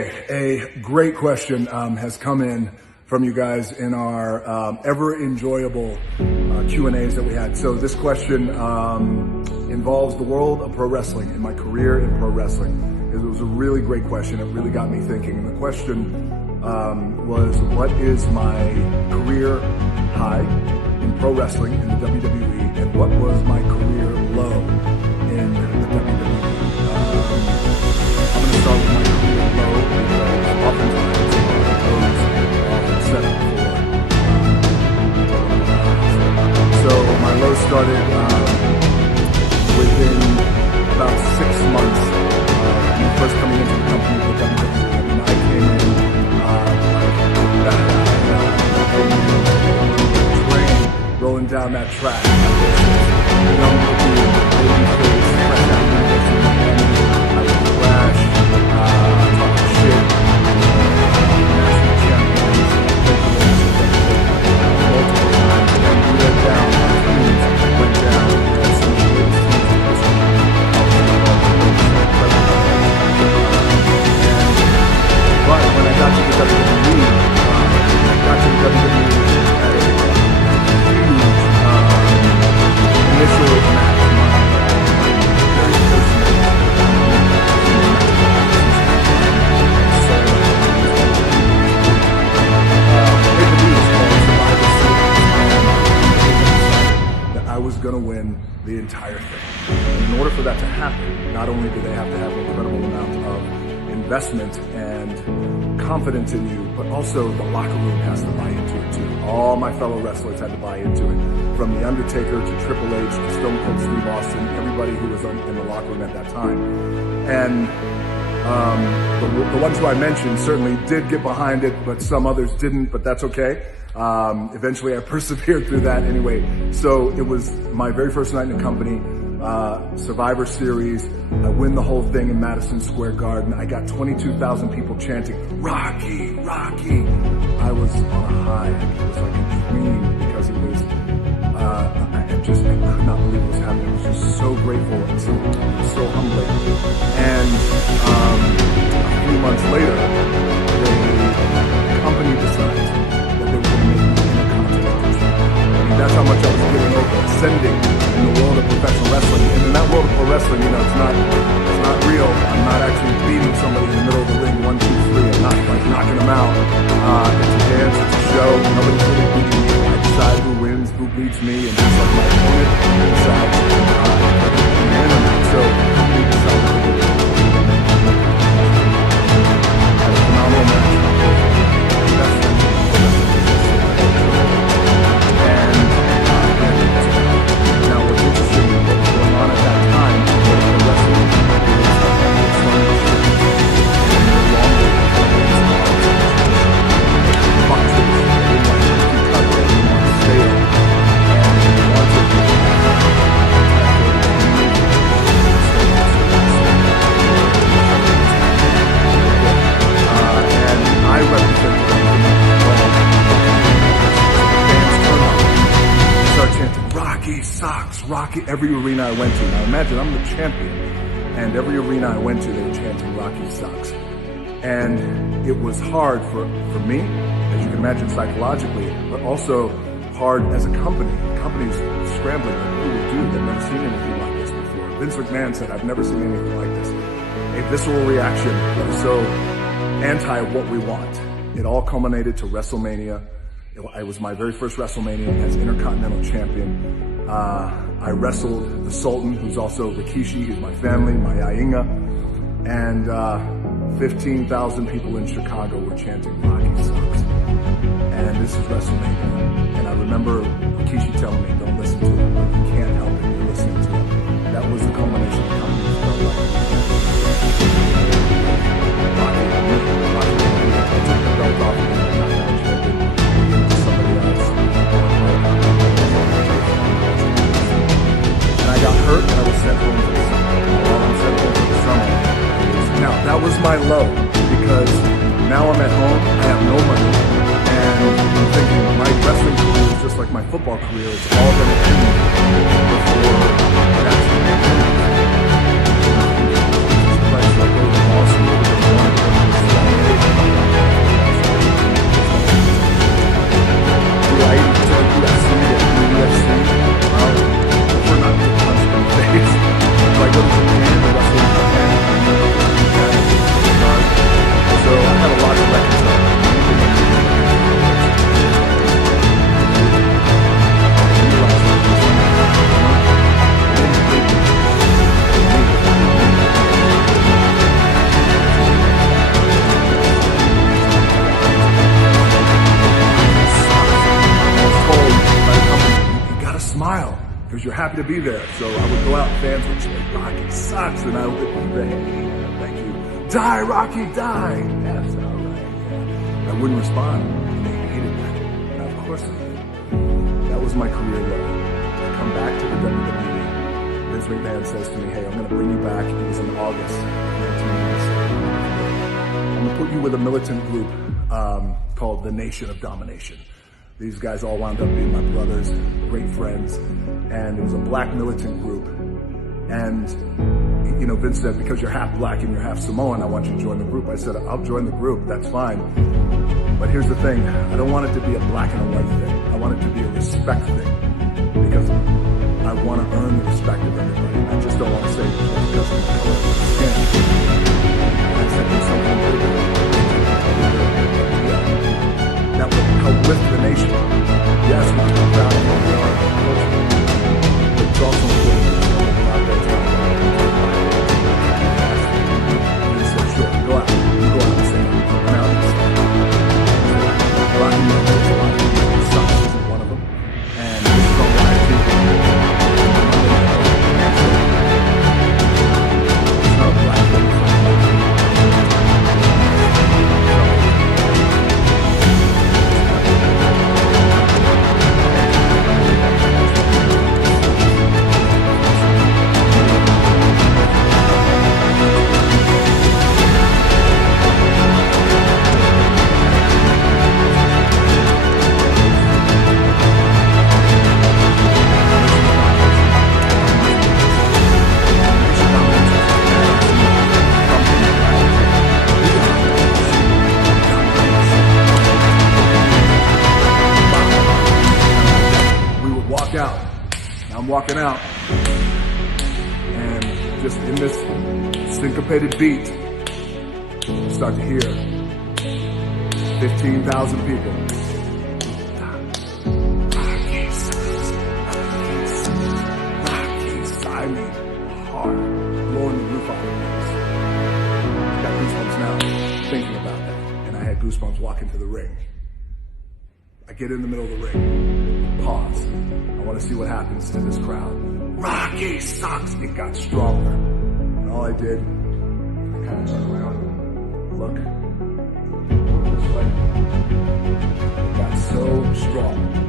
A great question has come in from you guys in our ever enjoyable Q&As that we had. So this question involves the world of pro wrestling and my career in pro wrestling. It was a really great question. It really got me thinking. And the question was, what is my career high in pro wrestling in the WWE, and what was my career low in the WWE? I'm going to start with my career low because oftentimes those are often set up for. So my low started within about 6 months of me first coming into the company with WWE. I mean, I came in train rolling down that track. Young rookie, baby face, fresh out of University of Miami. I was brash, talking shit, national champions, multiple times, and we went down, our teams went down, and some of the greatest teams in history. But when I got to the WWE, at a huge initial match. Very personal. That I was going to win the entire thing. And in order for that to happen, not only do they have to have an incredible amount of investment and confidence in you, but also the locker room has to buy into it too. All my fellow wrestlers had to buy into it. From The Undertaker to Triple H to Stone Cold Steve Austin, everybody who was in the locker room at that time. And the ones who I mentioned certainly did get behind it, but some others didn't, but that's okay. Eventually I persevered through that anyway. So it was my very first night in the company, Survivor Series. I win the whole thing in Madison Square Garden. I got 22,000 people chanting, "Rocky, Rocky." I was on a high. It was like a dream because it was, I could not believe what was happening. I was just so grateful and so humbling. And a few months later, the company decides that they were going to make me intercontinental champion. I mean, that's how much I was getting over, ascending in the world of professional wrestling. And in that world of pro wrestling, you know, it's not real. I'm not actually beating somebody in the middle of the ring, 1, 2, 3. I'm not like knocking them out. It's a dance, it's a show. Nobody's really beating me. I decide who wins, who beats me, and just like my opponent decides who win or not. So the company decided to do it. Had a phenomenal match. Now what's interesting, what was going on at that time, the wrestling Rocky, every arena I went to. Now imagine, I'm the champion, and every arena I went to, they were chanting Rocky sucks. And it was hard for me, as you can imagine psychologically, but also hard as a company. The company's scrambling, like, who would do? They've never seen anything like this before. Vince McMahon said, I've never seen anything like this. A visceral reaction that was so anti what we want. It all culminated to WrestleMania. It was my very first WrestleMania as Intercontinental Champion. I wrestled the Sultan, who's also Rikishi, he's my family, my Ainga, and 15,000 people in Chicago were chanting Rocky sucks. And this is WrestleMania. And I remember Rikishi telling me, don't listen to it. You can't help it, you're listening to it. That was the culmination of the company's felt like. Rocky, I took the belt off of him, I'm not champion, gave it to somebody else. I got hurt and I was sent home for the summer. While I'm sent home for the summer, now that was my low, because now I'm at home, I have no money, and I'm thinking my wrestling career is just like my football career. It's all going to end before it actually ends. Jesus Christ, like, it was awesome. It was wonderful. because you're happy to be there. So I would go out, fans would say, Rocky sucks, and I would say, hey, thank you. Die, Rocky, die. Yes, all right. Yeah. I wouldn't respond, and they hated that. And of course I did. That was my career low. I come back to the WWE. Vince McMahon says to me, hey, I'm going to bring you back. It was in August of 1996. I'm going to put you with a militant group called the Nation of Domination. These guys all wound up being my brothers, great friends, and it was a black militant group. And, you know, Vince said, because you're half black and you're half Samoan, I want you to join the group. I said, I'll join the group, that's fine. But here's the thing, I don't want it to be a black and a white thing. I want it to be a respect thing, because I want to earn the respect of everybody. I just don't want to say because of the color of the skin. I said, there's something bigger. That will help lift the nation. Yes, we can value what we are, but it's also important to know about those and he said, sure, go out. You go out and say, come out and say, Rocky Mountain, there's a lot of people. Sucks isn't one of them. And this is on live TV. It's not a black thing. Out. Now I'm walking out, and just in this syncopated beat, you start to hear 15,000 people. I mean, hard, blowing the roof off the place. I got goosebumps now thinking about that, and I had goosebumps walking to the ring. I get in the middle of the ring, pause. I want to see what happens to this crowd. Rocky sucks. It got stronger. And all I did, I kind of turned around, look this way. It got so strong.